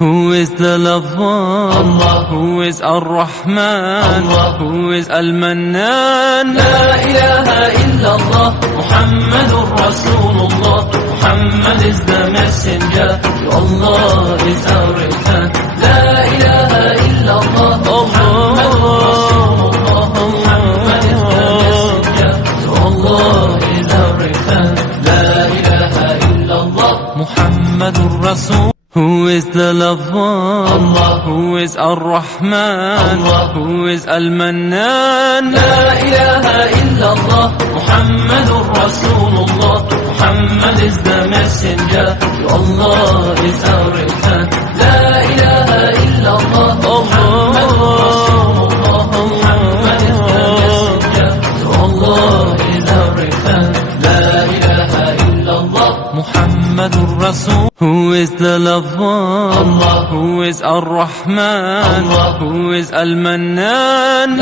Who is the lover? Allah. Who is Ar-Rahman? Allah. Who is Al-Mannan? La ilaha illallah, Muhammadur Rasulullah. Muhammad is the messenger, Allah is our return. La ilaha illallah, Muhammadur Rasulullah. Muhammad is the messenger, Allah is our return. La ilaha illallah, Muhammadur Rasul. Who is the lover? Allah. Who is Ar-Rahman? Allah. Who is Al-Mannan? La ilaha illallah, Muhammadur Rasulullah. Muhammad is the messenger, Allah is our return. La ilaha illallah, Muhammadur Rasulullah. Muhammad is the messenger, Allah is our return. La ilaha illallah, Muhammadur Rasul. Who is the lover? Allah. Who is Ar-Rahman? Allah. Who is Al-Mannan?